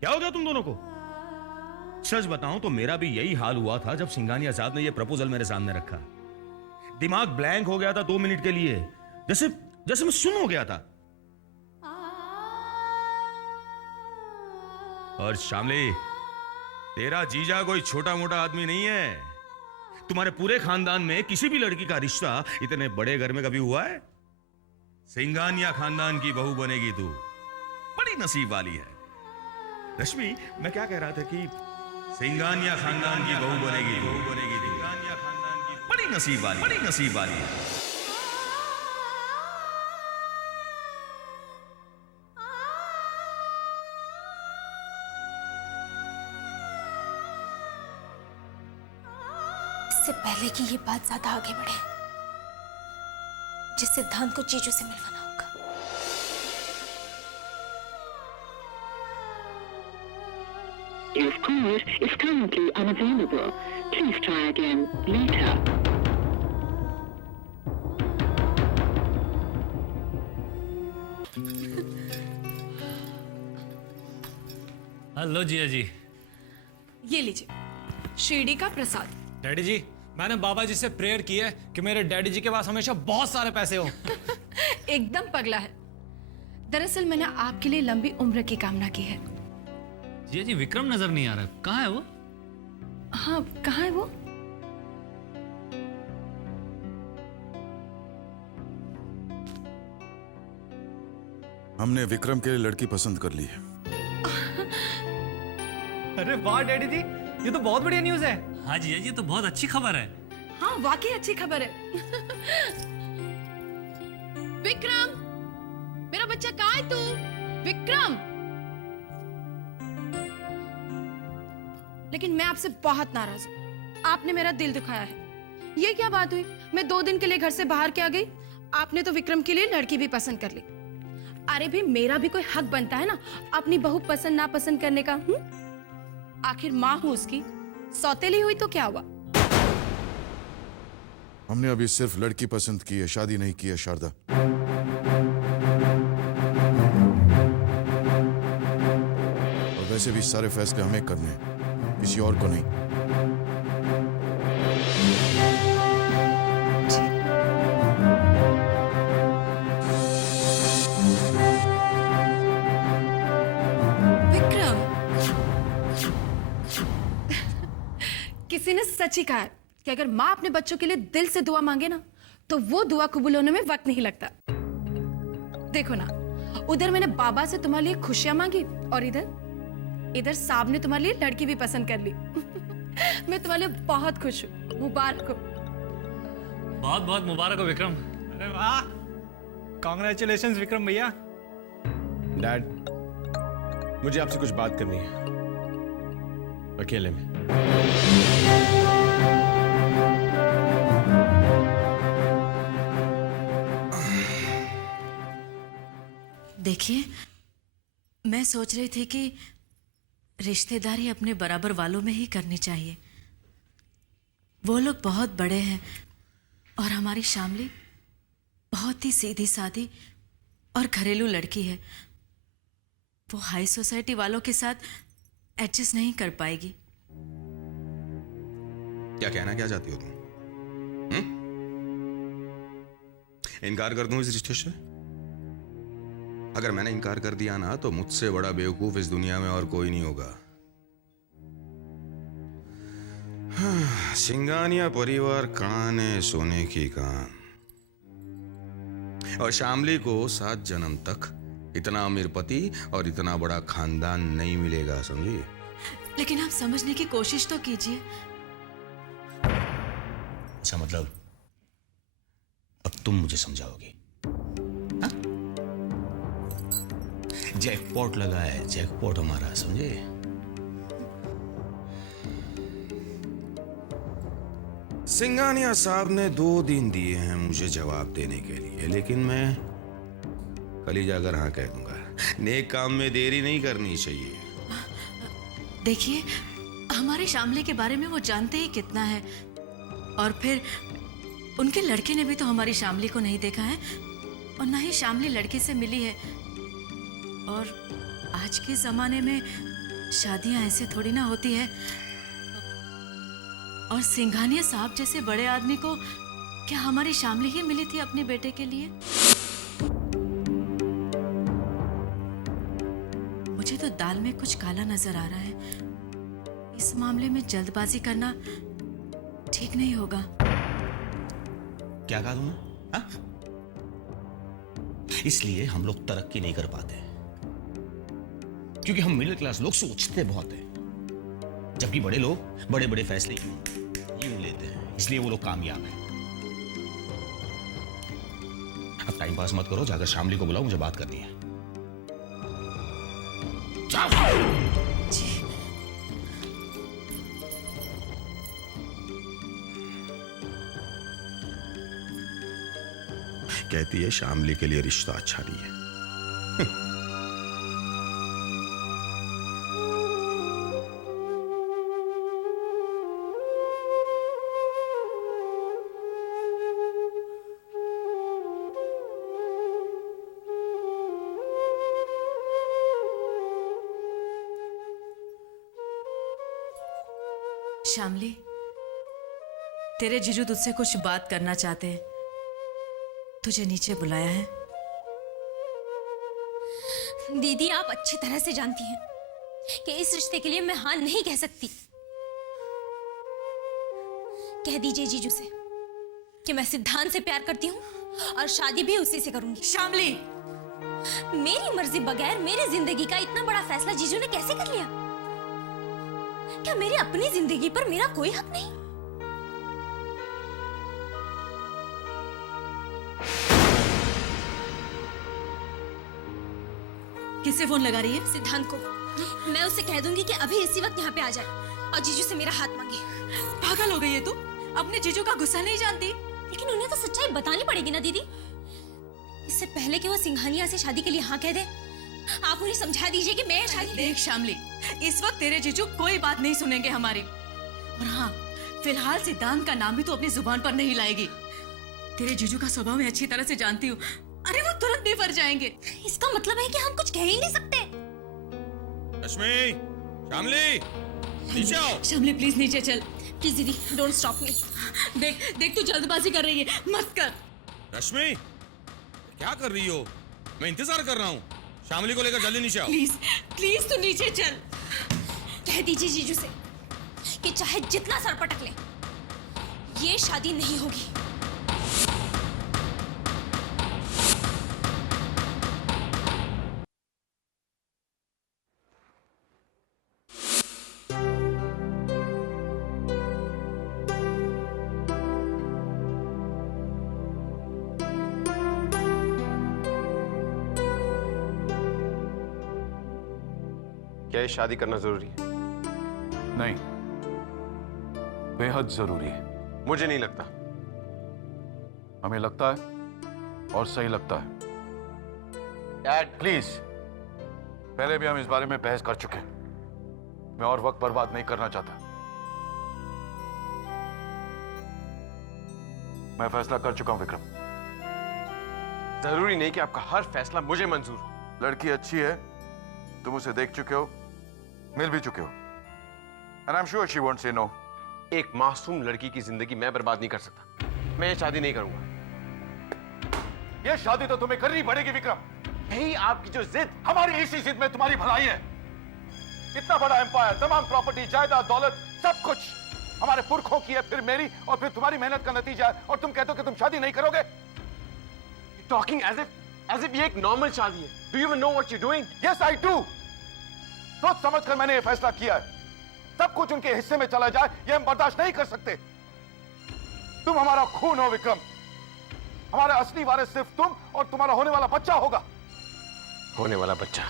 क्या हो गया तुम दोनों को? सच बताऊं तो मेरा भी यही हाल हुआ था जब सिंघानिया साहब ने यह प्रपोजल मेरे सामने रखा। दिमाग ब्लैंक हो गया था 2 मिनट के लिए, जैसे जैसे मैं सुन हो गया था। और शामली, तेरा जीजा कोई छोटा मोटा आदमी नहीं है। तुम्हारे पूरे खानदान में किसी भी लड़की का रिश्ता इतने बड़े घर में कभी हुआ है? सिंघानिया खानदान की बहू बनेगी तू, बड़ी नसीब वाली है। रश्मि, मैं क्या कह रहा था कि सिंघानिया खानदान की बहू बनेगी तू, सिंघानिया खानदान की बड़ी नसीब वाली है। इससे पहले कि ये बात ज्यादा आगे बढ़े, जिस सिद्धांत को जीजू से मिलवाना होगा। Your call is currently unavailable. Please try again later. Hello Jiya ji. ये लीजिए शिरडी का प्रसाद। डैडी जी, मैंने बाबा जी से प्रेयर की है कि मेरे डैडी जी के पास हमेशा बहुत सारे पैसे हो। एकदम पगला है। दरअसल मैंने आपके लिए लंबी उम्र की कामना की है। जिया जी, विक्रम नजर नहीं आ रहा, कहाँ है वो? हाँ, कहाँ है वो? हमने विक्रम के लिए लड़की पसंद कर ली है। अरे वाह डैडी जी, ये तो बहुत बढ़िया न्यूज़ है। हाँ जिया जी, तो बहुत अच्छी खबर है। हाँ, वाकई अच्छी खबर है। विक्रम, मेरा बच्चा कहाँ है तू? विक्रम! लेकिन मैं आपसे बहुत नाराज हूँ। आपने मेरा दिल दुखाया है। ये क्या बात हुई? मैं 2 दिन के लिए घर से बाहर क्या गई, आपने तो विक्रम के लिए लड़की भी पसंद कर ली। अरे भी मेरा भी कोई हक बनता है ना अपनी बहू पसंद ना पसंद करने का। आखिर माँ हूँ उसकी, सौतेली हुई तो क्या हुआ? हमने अभी सिर्फ लड़की पसंद की है, शादी नहीं की है शारदा। और वैसे भी सारे फैसले हमें करने हैं, किसी और को नहीं। विक्रम, किसी ने सच ही कहा है कि अगर माँ अपने बच्चों के लिए दिल से दुआ मांगे ना, तो वो दुआ कबूल होने में वक्त नहीं लगता। देखो ना, उधर मैंने बाबा से तुम्हारे लिए खुशियां मांगी और इधर साहब ने तुम्हारे लिए लड़की भी पसंद कर ली। मैं तुम्हारे लिए बहुत खुश हूँ। मुबारक हो। बहुत बहुत मुबारक हो विक्रम। अरे वाह, कांग्रेचुलेशंस विक्रम भैया। डैड, मुझे आपसे कुछ बात करनी है, अकेले में। देखिए, मैं सोच रही थी कि रिश्तेदारी अपने बराबर वालों में ही करनी चाहिए। वो लोग बहुत बड़े हैं और हमारी शामली बहुत ही सीधी सादी और घरेलू लड़की है। वो हाई सोसाइटी वालों के साथ एडजस्ट नहीं कर पाएगी। क्या कहना क्या चाहती हो तुम? इनकार कर दूं इस रिश्ते से? अगर मैंने इनकार कर दिया ना, तो मुझसे बड़ा बेवकूफ इस दुनिया में और कोई नहीं होगा। सिंघानिया परिवार काने सोने की कान, और शामली को 7 जन्म तक इतना अमीर पति और इतना बड़ा खानदान नहीं मिलेगा, समझी? लेकिन आप समझने की कोशिश तो कीजिए। अच्छा, मतलब अब तुम मुझे समझाओगी? जैकपॉट लगा है, जैकपॉट हमारा, समझे? सिंघानिया साहब ने 2 दिन दिए हैं मुझे जवाब देने के लिए, लेकिन मैं कल ही जाकर हाँ कह दूंगा। नेक काम में देरी नहीं करनी चाहिए। देखिए, हमारे शामली के बारे में वो जानते ही कितना है, और फिर उनके लड़के ने भी तो हमारी शामली को नहीं देखा है और ना ही शामली लड़के से मिली है। और आज के जमाने में शादियां ऐसे थोड़ी ना होती है। और सिंघानिया साहब जैसे बड़े आदमी को क्या हमारी शामली ही मिली थी अपने बेटे के लिए? मुझे तो दाल में कुछ काला नजर आ रहा है। इस मामले में जल्दबाजी करना ठीक नहीं होगा। क्या कहा तुमने? हाँ? इसलिए हम लोग तरक्की नहीं कर पाते क्योंकि हम मिडिल क्लास लोग सोचते बहुत हैं, जबकि बड़े लोग बड़े बड़े फैसले यूं लेते हैं, इसलिए वो लोग कामयाब हैं। अब टाइम पास मत करो, जाकर शामली को बुलाओ, मुझे बात करनी है। कहती है शामली के लिए रिश्ता अच्छा नहीं है। शामली, तेरे जीजू तुझसे कुछ बात करना चाहते हैं, तुझे नीचे बुलाया है। दीदी, आप अच्छी तरह से जानती हैं कि इस रिश्ते के लिए मैं हाँ नहीं कह सकती। कह दीजिए जीजू से कि मैं सिद्धांत से प्यार करती हूँ और शादी भी उसी से करूंगी। शामली, मेरी मर्जी बगैर मेरी जिंदगी का इतना बड़ा फैसला जीजू ने कैसे कर लिया? क्या मेरी अपनी जिंदगी पर मेरा कोई हक नहीं? किससे फोन लगा रही है? सिद्धांत को। मैं उससे कह दूंगी कि अभी इसी वक्त यहाँ पे आ जाए और जीजू से मेरा हाथ मांगे। पागल हो गई है तू? अपने जीजू का गुस्सा नहीं जानती? लेकिन उन्हें तो सच्चाई बतानी पड़ेगी ना दीदी। इससे पहले कि वो सिंघानिया से शादी के लिए हाँ कह दे, आप उन्हें समझा दीजिए कि मैं शादी। देख शामली, इस वक्त तेरे जीजू कोई बात नहीं सुनेंगे हमारी। और हाँ, फिलहाल सिद्धांत का नाम भी तू अपनी जुबान पर नहीं लाएगी। तेरे जीजू का स्वभाव मैं अच्छी तरह से जानती हूँ। अरे वो तुरंत बेफर जाएंगे। इसका मतलब है कि हम कुछ कह ही नहीं सकते। रश्मि, शामली, नीचे आओ। शामली प्लीज नीचे चल। प्लीज दीदी, डोंट स्टॉप मी। देख देख, तू जल्दबाजी कर रही है, मत कर। रश्मि, क्या कर रही हो? मैं इंतजार कर रहा हूँ। शामली को लेकर जल्दी नीचे आओ। प्लीज प्लीज तू नीचे चल। कह दीजिए जीजू से कि चाहे जितना सर पटक ले, ये शादी नहीं होगी। क्या ये शादी करना जरूरी है? नहीं, बेहद जरूरी है। मुझे नहीं लगता। हमें लगता है और सही लगता है। डैड प्लीज, पहले भी हम इस बारे में बहस कर चुके हैं। मैं और वक्त बर्बाद नहीं करना चाहता। मैं फैसला कर चुका हूं विक्रम। जरूरी नहीं कि आपका हर फैसला मुझे मंजूर हो। लड़की अच्छी है, तुम उसे देख चुके हो, मिल भी चुके हो, and I'm sure she won't say no. एक मासूम लड़की की जिंदगी मैं बर्बाद नहीं कर सकता। मैं ये शादी नहीं करूंगा। ये शादी तो तुम्हें करनी पड़ेगी विक्रम। यही आपकी जो जिद। हमारी इसी जिद में तुम्हारी भलाई है। इतना बड़ा एम्पायर, तमाम प्रॉपर्टी, जायदाद, दौलत, सब कुछ हमारे पुरखों की है, फिर मेरी और फिर तुम्हारी मेहनत का नतीजा है, और तुम कहते हो कि तुम शादी नहीं करोगे। टॉकिंग एज इफ ये एक नॉर्मल शादी है। Do you even know what you doing? Yes I do. सोच समझ कर मैंने ये फैसला किया है। सब कुछ उनके हिस्से में चला जाए, ये हम बर्दाश्त नहीं कर सकते। तुम हमारा खून हो विक्रम। हमारा असली वारिस सिर्फ तुम और तुम्हारा होने वाला बच्चा होगा। होने वाला बच्चा?